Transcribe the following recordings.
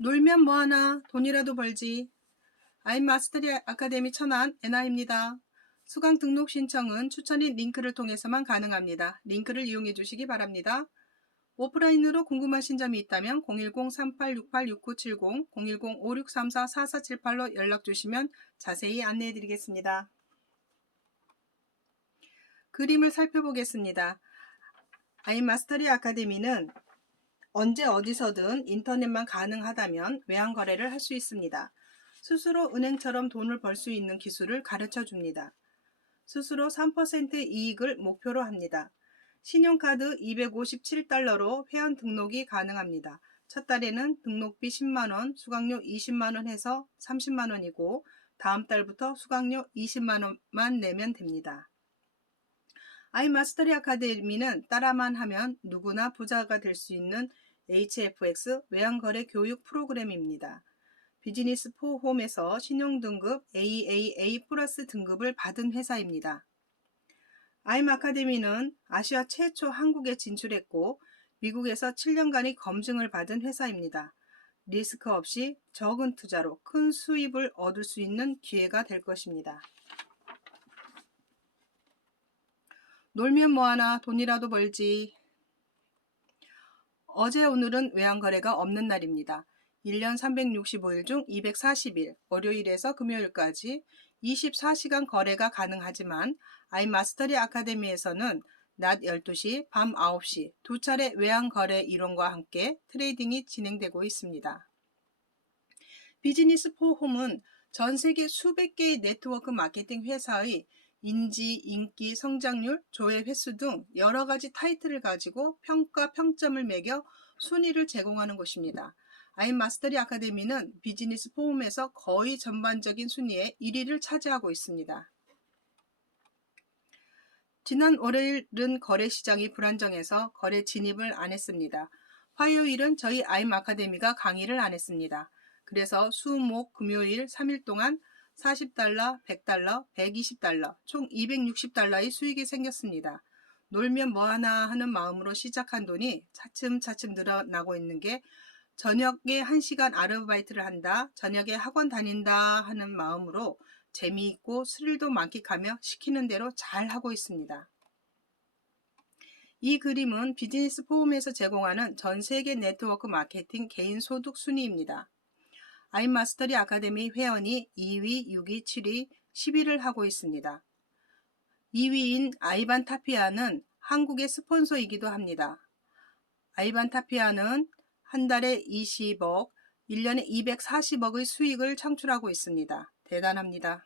놀면 뭐하나 돈이라도 벌지. 아임 마스터리 아카데미 천안 애나입니다. 수강 등록 신청은 추천인 링크를 통해서만 가능합니다. 링크를 이용해 주시기 바랍니다. 오프라인으로 궁금하신 점이 있다면 010-3868-6970, 010-5634-4478로 연락 주시면 자세히 안내해 드리겠습니다. 그림을 살펴보겠습니다. 아임 마스터리 아카데미는 언제 어디서든 인터넷만 가능하다면 외환 거래를 할 수 있습니다. 스스로 은행처럼 돈을 벌 수 있는 기술을 가르쳐 줍니다. 스스로 3% 이익을 목표로 합니다. 신용카드 257달러로 회원 등록이 가능합니다. 첫 달에는 등록비 10만원, 수강료 20만원 해서 30만원이고 다음 달부터 수강료 20만원만 내면 됩니다. 아이마스터리 아카데미는 따라만 하면 누구나 부자가 될 수 있는 HFX 외환거래 교육 프로그램입니다. 비즈니스 포 홈에서 신용등급 AAA 플러스 등급을 받은 회사입니다. 아임 아카데미는 아시아 최초 한국에 진출했고 미국에서 7년간의 검증을 받은 회사입니다. 리스크 없이 적은 투자로 큰 수입을 얻을 수 있는 기회가 될 것입니다. 놀면 뭐하나 돈이라도 벌지. 어제 오늘은 외환거래가 없는 날입니다. 1년 365일 중 240일, 월요일에서 금요일까지 24시간 거래가 가능하지만 아이마스터리 아카데미에서는 낮 12시, 밤 9시 두 차례 외환거래 이론과 함께 트레이딩이 진행되고 있습니다. 비즈니스 포 홈은 전 세계 수백 개의 네트워크 마케팅 회사의 인지, 인기, 성장률, 조회 횟수 등 여러 가지 타이틀을 가지고 평가, 평점을 매겨 순위를 제공하는 곳입니다. 아임 마스터리 아카데미는 비즈니스 포럼에서 거의 전반적인 순위에 1위를 차지하고 있습니다. 지난 월요일은 거래 시장이 불안정해서 거래 진입을 안 했습니다. 화요일은 저희 아임 아카데미가 강의를 안 했습니다. 그래서 수, 목, 금요일 3일 동안 40달러, 100달러, 120달러, 총 260달러의 수익이 생겼습니다. 놀면 뭐하나 하는 마음으로 시작한 돈이 차츰차츰 늘어나고 있는 게 저녁에 1시간 아르바이트를 한다, 저녁에 학원 다닌다 하는 마음으로 재미있고 스릴도 만끽하며 시키는 대로 잘 하고 있습니다. 이 그림은 비즈니스 포럼에서 제공하는 전 세계 네트워크 마케팅 개인 소득 순위입니다. 아임마스터리 아카데미 회원이 2위, 6위, 7위, 10위를 하고 있습니다. 2위인 아이반 타피아는 한국의 스폰서이기도 합니다. 아이반 타피아는 한 달에 20억, 1년에 240억의 수익을 창출하고 있습니다. 대단합니다.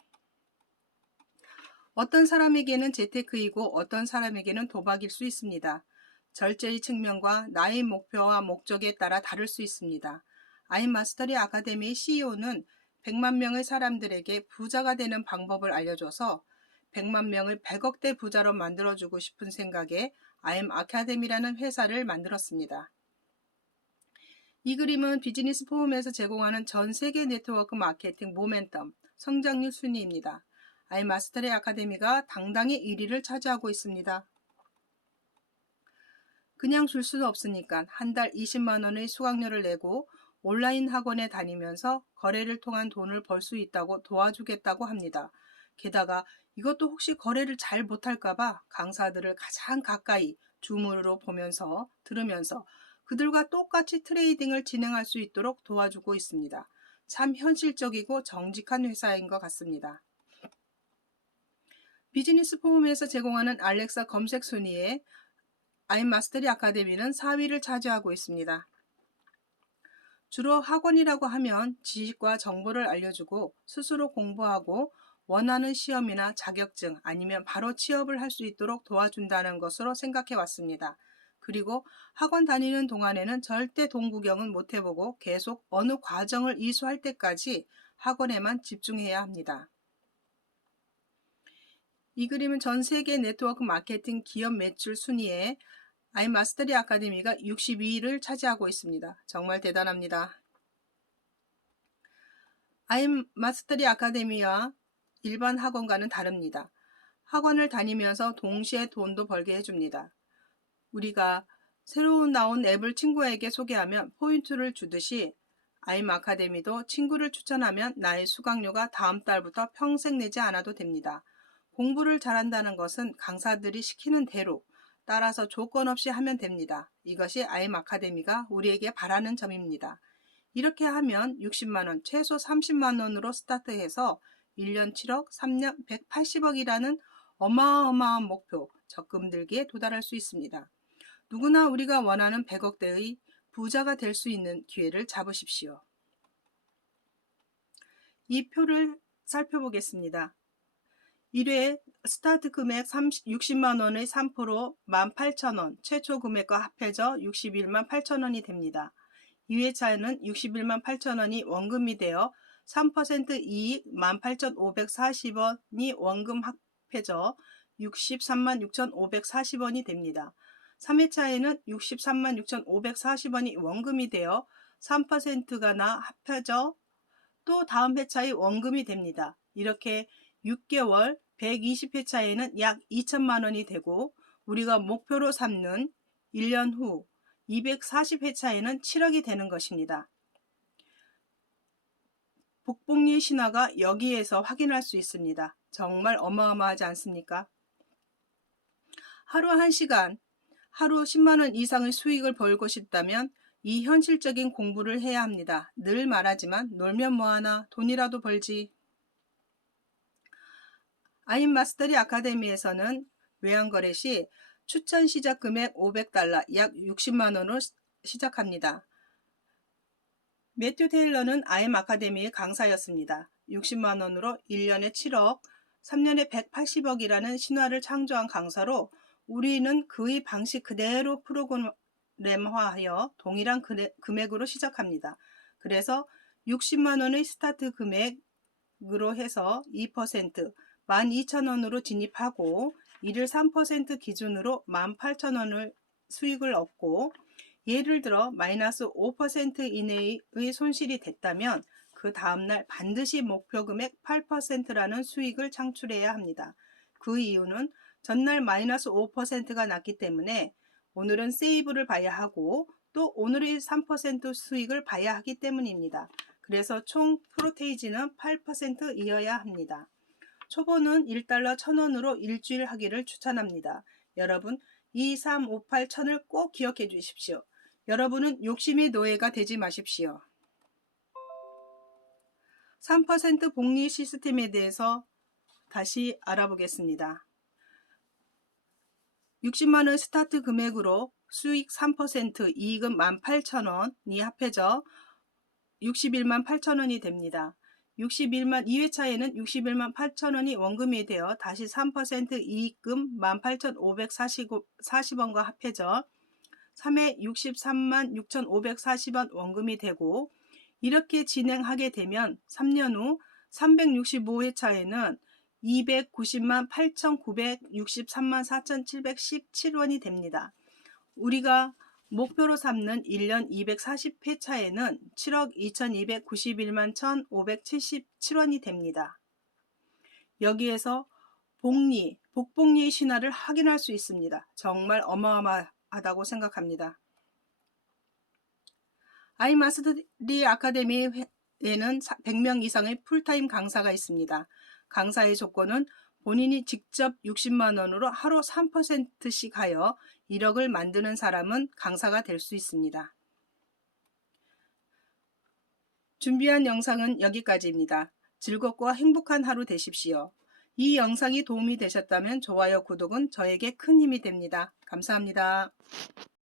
어떤 사람에게는 재테크이고 어떤 사람에게는 도박일 수 있습니다. 절제의 측면과 나의 목표와 목적에 따라 다를 수 있습니다. 아임마스터리 아카데미의 CEO는 100만 명의 사람들에게 부자가 되는 방법을 알려줘서 100만 명을 100억대 부자로 만들어주고 싶은 생각에 아임 아카데미라는 회사를 만들었습니다. 이 그림은 비즈니스 포럼에서 제공하는 전 세계 네트워크 마케팅 모멘텀, 성장률 순위입니다. 아이마스터리 아카데미가 당당히 1위를 차지하고 있습니다. 그냥 줄 수는 없으니까 한 달 20만 원의 수강료를 내고 온라인 학원에 다니면서 거래를 통한 돈을 벌 수 있다고 도와주겠다고 합니다. 게다가 이것도 혹시 거래를 잘 못할까봐 강사들을 가장 가까이 줌으로 보면서 들으면서 그들과 똑같이 트레이딩을 진행할 수 있도록 도와주고 있습니다. 참 현실적이고 정직한 회사인 것 같습니다. 비즈니스 포럼에서 제공하는 알렉사 검색 순위에 아임마스터리 아카데미는 4위를 차지하고 있습니다. 주로 학원이라고 하면 지식과 정보를 알려주고 스스로 공부하고 원하는 시험이나 자격증 아니면 바로 취업을 할 수 있도록 도와준다는 것으로 생각해 왔습니다. 그리고 학원 다니는 동안에는 절대 돈 구경은 못 해보고 계속 어느 과정을 이수할 때까지 학원에만 집중해야 합니다. 이 그림은 전 세계 네트워크 마케팅 기업 매출 순위에 아임마스터리 아카데미가 62위를 차지하고 있습니다. 정말 대단합니다. 아임마스터리 아카데미와 일반 학원과는 다릅니다. 학원을 다니면서 동시에 돈도 벌게 해줍니다. 우리가 새로 나온 앱을 친구에게 소개하면 포인트를 주듯이 아임 아카데미도 친구를 추천하면 나의 수강료가 다음 달부터 평생 내지 않아도 됩니다. 공부를 잘한다는 것은 강사들이 시키는 대로 따라서 조건 없이 하면 됩니다. 이것이 아임 아카데미가 우리에게 바라는 점입니다. 이렇게 하면 60만 원, 최소 30만 원으로 스타트해서 1년 7억, 3년 180억이라는 어마어마한 목표, 적금 들기에 도달할 수 있습니다. 누구나 우리가 원하는 100억대의 부자가 될 수 있는 기회를 잡으십시오. 이 표를 살펴보겠습니다. 1회 스타트 금액 60만 원의 3% 18,000원, 최초 금액과 합해져 61만 8천원이 됩니다. 2회차에는 61만 8천원이 원금이 되어 3% 이익 18,540원이 원금 합해져 63만 6,540원이 됩니다. 3회차에는 63만 6,540원이 원금이 되어 3%가 나 합해져 또 다음 회차의 원금이 됩니다. 이렇게 6개월 120회차에는 약 2천만 원이 되고 우리가 목표로 삼는 1년 후 240회차에는 7억이 되는 것입니다. 복복리의 신화가 여기에서 확인할 수 있습니다. 정말 어마어마하지 않습니까? 하루 1시간, 하루 10만 원 이상의 수익을 벌고 싶다면 이 현실적인 공부를 해야 합니다. 늘 말하지만 놀면 뭐하나 돈이라도 벌지. 아임 마스터리 아카데미에서는 외환거래 시 추천 시작 금액 500달러, 약 60만 원으로 시작합니다. 매튜 테일러는 아임 아카데미의 강사였습니다. 60만 원으로 1년에 7억, 3년에 180억이라는 신화를 창조한 강사로 우리는 그의 방식 그대로 프로그램화하여 동일한 금액으로 시작합니다. 그래서 60만 원의 스타트 금액으로 해서 2%, 12,000원으로 진입하고 이를 3% 기준으로 18,000원을 수익을 얻고 예를 들어 마이너스 5% 이내의 손실이 됐다면 그 다음날 반드시 목표 금액 8%라는 수익을 창출해야 합니다. 그 이유는 전날 마이너스 5%가 났기 때문에 오늘은 세이브를 봐야 하고 또 오늘의 3% 수익을 봐야 하기 때문입니다. 그래서 총 프로테이지는 8%이어야 합니다. 초보는 1달러 1,000원으로 일주일 하기를 추천합니다. 여러분 2, 3, 5, 8, 1000을 꼭 기억해 주십시오. 여러분은 욕심의 노예가 되지 마십시오. 3% 복리 시스템에 대해서 다시 알아보겠습니다. 60만 원 스타트 금액으로 수익 3%, 이익은 18,000원이 합해져 61만 8천원이 됩니다. 61만 2회차에는 61만 8천원이 원금이 되어 다시 3% 이익금 18,540원과 합해져 3회 63만 6,540원 원금이 되고 이렇게 진행하게 되면 3년 후 365회차에는 290만 8,963만 4,717원이 됩니다. 우리가 목표로 삼는 1년 240회차에는 7억 2,291만 1,577원이 됩니다. 여기에서 복복리의 신화를 확인할 수 있습니다. 정말 어마어마하다고 생각합니다. 아임 마스터리 아카데미에는 100명 이상의 풀타임 강사가 있습니다. 강사의 조건은 본인이 직접 60만 원으로 하루 3%씩 하여 1억을 만드는 사람은 강사가 될 수 있습니다. 준비한 영상은 여기까지입니다. 즐겁고 행복한 하루 되십시오. 이 영상이 도움이 되셨다면 좋아요, 구독은 저에게 큰 힘이 됩니다. 감사합니다.